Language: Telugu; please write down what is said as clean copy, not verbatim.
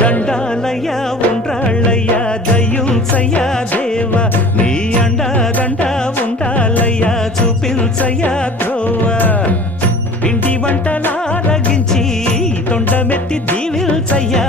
దండాలయ్యా ఉండ్రాళ్ళయ్యా దయ్యుంచయ్యా దేవ నీ అండ ఉండాలయ్యా చూపించయ్యా ధ్రువ పిండి వంటలారగించి తొండమెత్తి దీవిల్చయ్యా